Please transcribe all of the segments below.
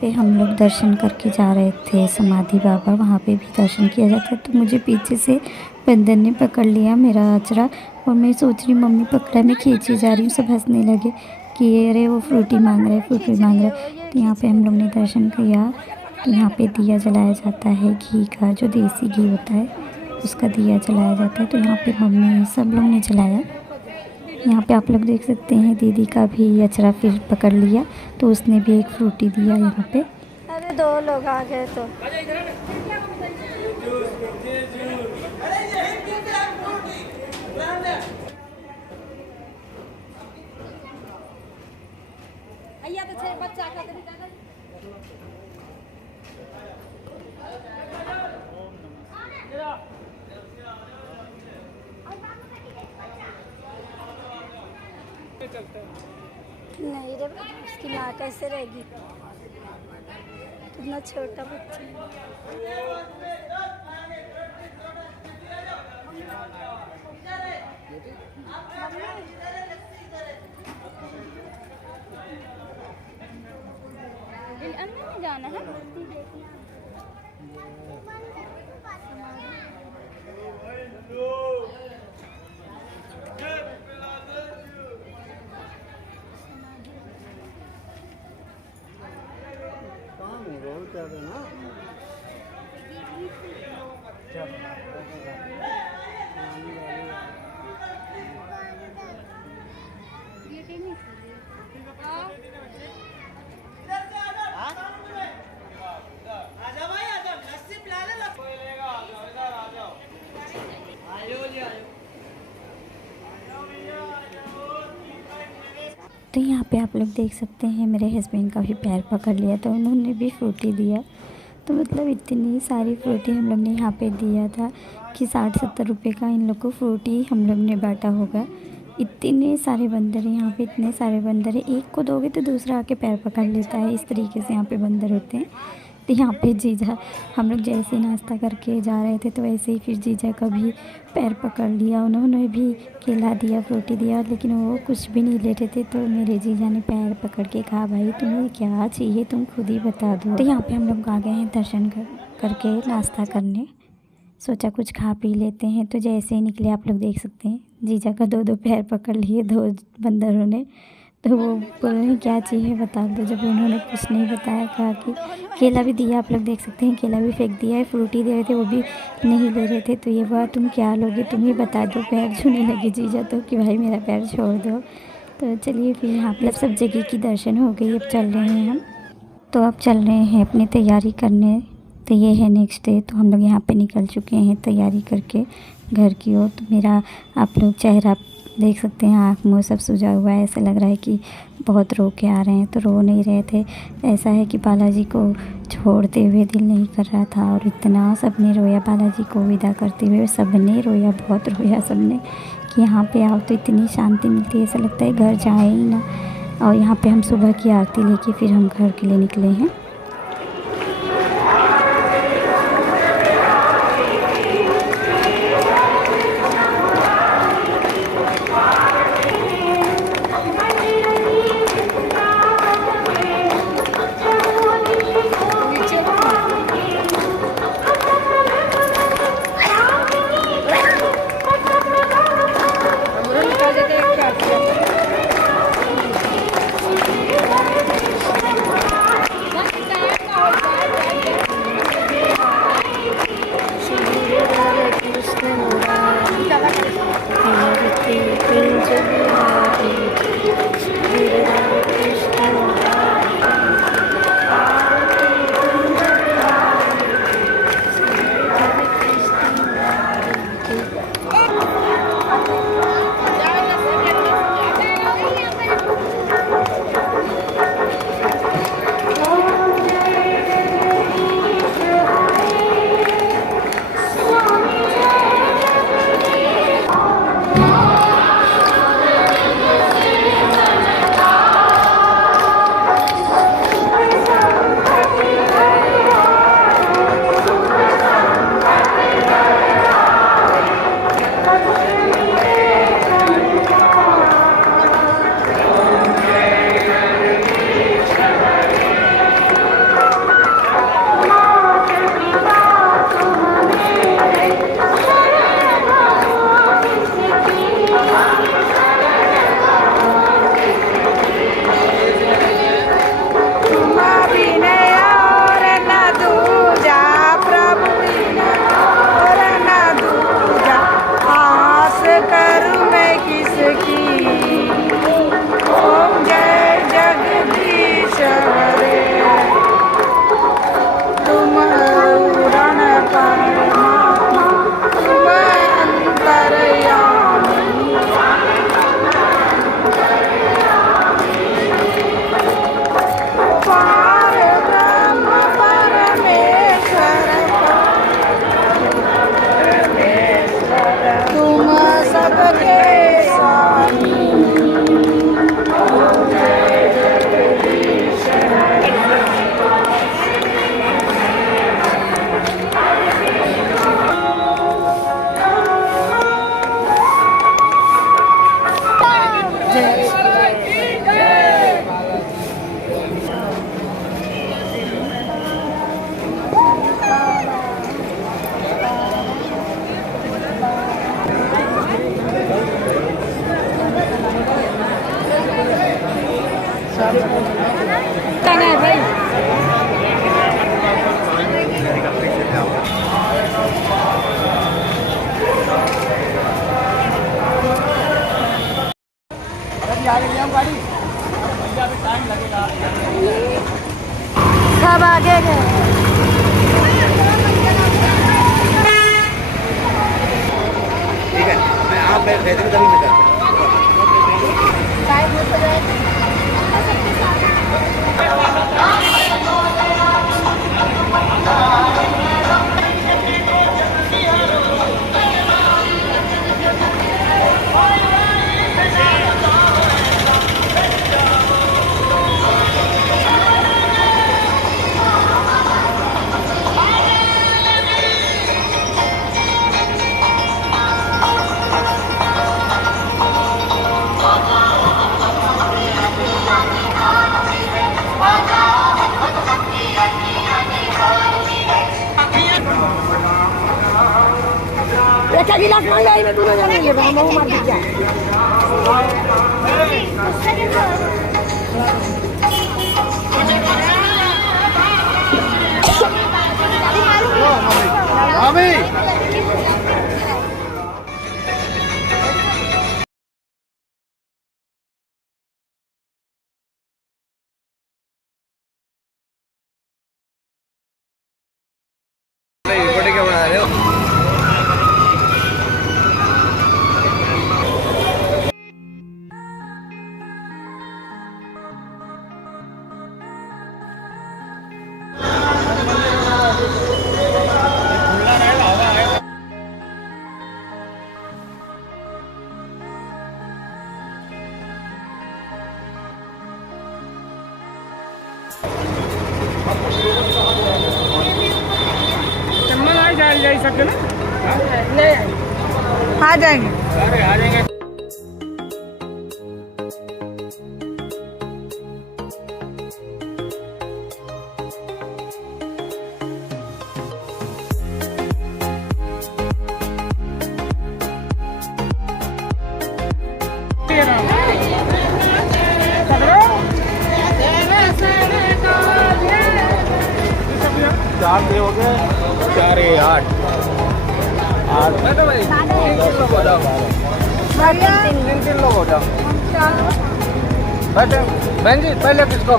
पे हम लोग दर्शन करके जा रहे थे समाधि बाबा, वहाँ पे भी दर्शन किया जाता है। तो मुझे पीछे से बंदर ने पकड़ लिया मेरा अचरा और मैं सोच रही मम्मी पकड़ा, मैं खींची जा रही हूँ। सब हंसने लगे कि अरे वो फ्रूटी मांग रहा है, फ्रूटी मांग रहा है। तो यहाँ पे हम लोग ने दर्शन किया। तो यहाँ पे दिया जलाया जाता है घी का, जो देसी घी होता है उसका दिया जलाया जाता है। तो यहाँ पे मम्मी सब लोग ने जलाया। यहाँ पे आप लोग देख सकते हैं दीदी का भी अचरा फिर पकड़ लिया, तो उसने भी एक फ्रूटी दिया यहाँ पे। अरे 2 लोग आ गए तो बच्चा का नहीं रे, उसकी माँ कैसे रहेगी, इतना छोटा बच्चा। अंदर में जाना है। बहुत ज़्यादा ना तो यहाँ पे आप लोग देख सकते हैं मेरे हस्बैंड का भी पैर पकड़ लिया, तो उन्होंने भी फ्रूटी दिया। तो मतलब इतनी सारी फ्रूटी हम लोग ने यहाँ पे दिया था कि 60-70 रुपये का इन लोग को फ्रूटी हम लोग ने बांटा होगा। इतने सारे बंदर हैं यहाँ पे, इतने सारे बंदर हैं। एक को दोगे तो दूसरा आके पैर पकड़ लेता है, इस तरीके से यहाँ पे बंदर होते हैं। तो यहाँ पे जीजा हम लोग जैसे ही नाश्ता करके जा रहे थे तो वैसे ही फिर जीजा का भी पैर पकड़ लिया। उन्होंने भी केला दिया, फ्रूटी दिया, लेकिन वो कुछ भी नहीं ले रहे थे। तो मेरे जीजा ने पैर पकड़ के कहा भाई तुम्हें क्या चाहिए, तुम खुद ही बता दो। तो यहाँ पे हम लोग आ गए हैं दर्शन करके नाश्ता करने, सोचा कुछ खा पी लेते हैं। तो जैसे ही निकले आप लोग देख सकते हैं जीजा का 2-2 पैर पकड़ लिए 2 बंदरों ने। तो वो बोल रहे हैं क्या चाहिए बता दो। जब उन्होंने कुछ नहीं बताया, कहा कि केला भी दिया, आप लोग देख सकते हैं केला भी फेंक दिया है। फ्रूटी दे रहे थे वो भी नहीं ले रहे थे। तो ये बात तुम क्या लोगे, तुम ही बता दो। पैर छूने लगे जीजा तो कि भाई मेरा पैर छोड़ दो। तो चलिए फिर यहाँ पे सब जगह की दर्शन हो गई, अब चल रहे हैं हम। तो अब चल रहे हैं अपनी तैयारी करने। तो ये है नेक्स्ट डे, तो हम लोग यहाँ पे निकल चुके हैं तैयारी करके घर की ओर। तो मेरा आप लोग चेहरा देख सकते हैं, आँख मुँह सब सूजा हुआ है, ऐसा लग रहा है कि बहुत रो के आ रहे हैं। तो रो नहीं रहे थे, ऐसा है कि बालाजी को छोड़ते हुए दिल नहीं कर रहा था। और इतना सबने रोया, बालाजी को विदा करते हुए सबने रोया, बहुत रोया सबने कि यहाँ पे आओ तो इतनी शांति मिलती है, ऐसा लगता है घर जाए ही ना। और यहाँ पे हम सुबह की आरती लेके फिर हम घर के लिए निकले हैं। सब आगे गए। ठीक है, मैं आप भेज दूँ तभी मैं करता एक गिलास नहीं आई मैं दोनों जने ले हम मार के क्या मामी बड़े क्या बना रहे हो? जा सकते ना? आ जाएंगे। अरे आ जाएंगे। चार पे हो गए, 4 8 तीन लोग हो जाओ। बैठे बहन जी पहले किसको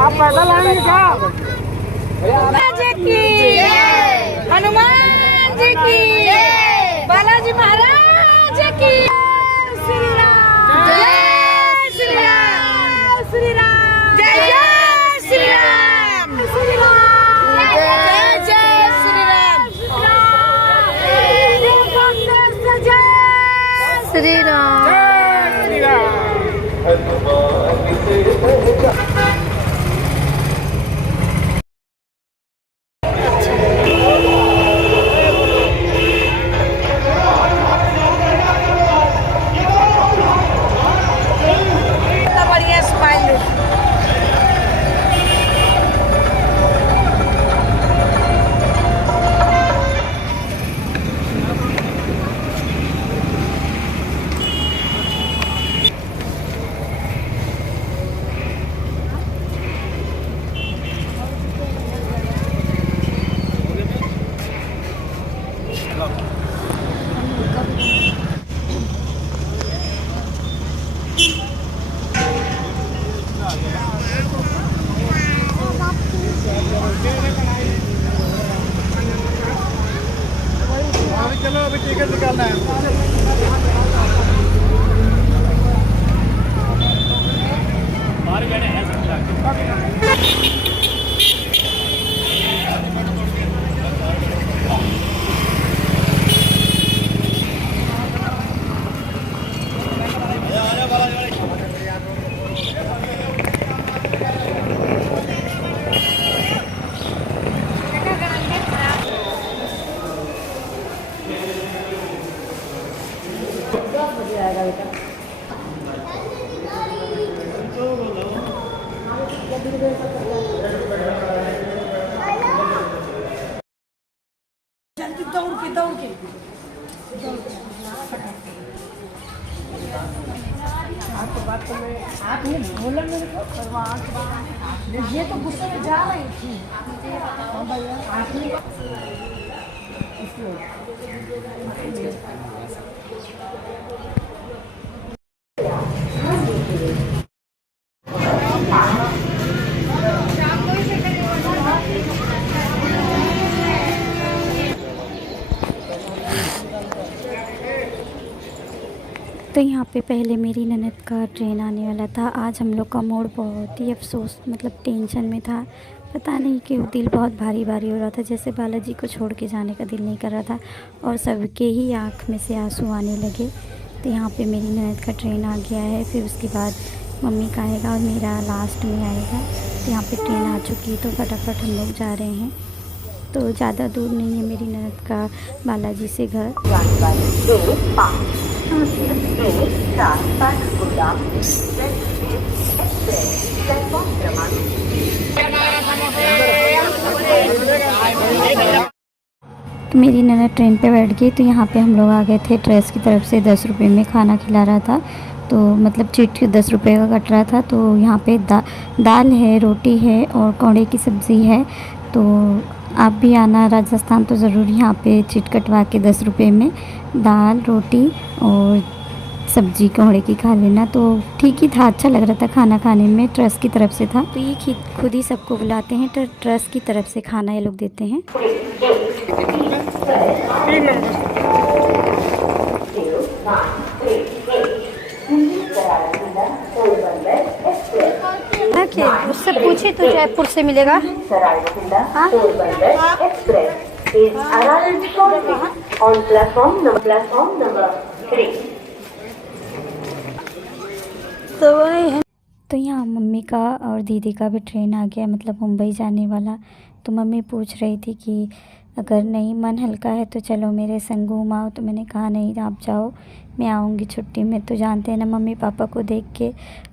आप पैदल आएंगे क्या? हनुमान जी की, बालाजी महाराज की, श्री राम जय श्री राम, श्री राम जय जय श्री राम, श्री राम जय जय श्री राम, श्री राम श्री राम। बढ़िया स्माइल चलो अभी टिकट निकालना है। दौड़ के आपने बोला मेरे को ये तो गुस्से में जा रही थी। आपने तो यहाँ पे पहले मेरी ननद का ट्रेन आने वाला था। आज हम लोग का मूड बहुत ही अफसोस मतलब टेंशन में था। पता नहीं क्यों दिल बहुत भारी भारी हो रहा था, जैसे बालाजी को छोड़ के जाने का दिल नहीं कर रहा था और सबके ही आँख में से आंसू आने लगे। तो यहाँ पे मेरी ननद का ट्रेन आ गया है, फिर उसके बाद मम्मी का आएगा और मेरा लास्ट में आएगा। तो यहाँ पे ट्रेन आ चुकी है तो फटाफट हम लोग जा रहे हैं। तो ज़्यादा दूर नहीं है मेरी ननद का बालाजी से घर। तो मेरी ननद ट्रेन पे बैठ गई। तो यहाँ पे हम लोग आ गए थे। ट्रस्ट की तरफ से 10 रुपये में खाना खिला रहा था, तो मतलब चीट 10 रुपये का कट रहा था। तो यहाँ पे दाल है, रोटी है और कोड़े की सब्ज़ी है। तो आप भी आना राजस्थान तो ज़रूर यहाँ पे चीट कटवा के 10 रुपये में दाल, रोटी और सब्ज़ी कोड़े की खा लेना। तो ठीक ही था, अच्छा लग रहा था खाना खाने में। ट्रस्ट की तरफ से था। तो ये खुद ही सबको बुलाते हैं, तो ट्रस्ट की तरफ से खाना ये लोग देते हैं। उससे पूछे तो जयपुर से मिलेगा। तो यहाँ मम्मी का और दीदी का भी ट्रेन आ गया, मतलब मुंबई जाने वाला। तो मम्मी पूछ रही थी कि अगर नहीं मन हल्का है तो चलो मेरे संग घूमाओ। तो मैंने कहा नहीं आप जाओ, मैं आऊँगी छुट्टी में। तो जानते हैं ना मम्मी पापा को देख के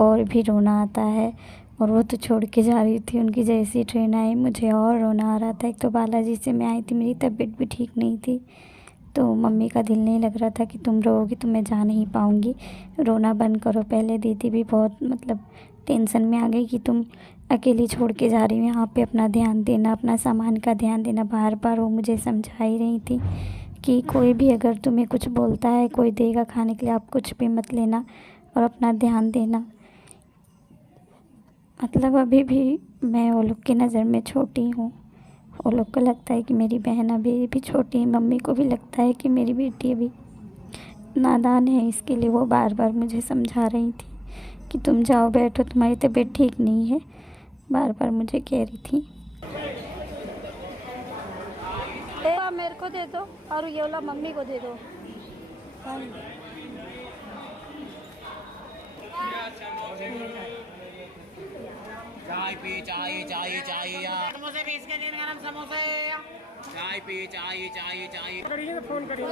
और भी रोना आता है, और वो तो छोड़ के जा रही थी। उनकी जैसी ट्रेन आई मुझे और रोना आ रहा था। एक तो बालाजी से मैं आई थी, मेरी तबीयत भी ठीक नहीं थी, तो मम्मी का दिल नहीं लग रहा था कि तुम रोओगी तो मैं जा नहीं पाऊँगी, रोना बंद करो। पहले दीदी भी बहुत मतलब टेंशन में आ गई कि तुम अकेली छोड़ के जा रही हो, यहाँ पे अपना ध्यान देना, अपना सामान का ध्यान देना। बार बार वो मुझे समझा ही रही थी कि कोई भी अगर तुम्हें कुछ बोलता है, कोई देगा खाने के लिए, आप कुछ भी मत लेना और अपना ध्यान देना। मतलब अभी भी मैं वो लोग की नज़र में छोटी हूँ। वो लोग को लगता है कि मेरी बहन अभी भी छोटी है, मम्मी को भी लगता है कि मेरी बेटी अभी नादान है। इसके लिए वो बार बार मुझे समझा रही थी कि तुम जाओ बैठो, तुम्हारी तबीयत ठीक नहीं है, बार बार मुझे कह रही थी। मेरे को दे दो और ये वाला मम्मी को दे दो। चाय पी चाय चाय चाय यार, समोसे 20 के दिन गरम समोसे। चाय पी चाय चाय चाय। फोन करिए।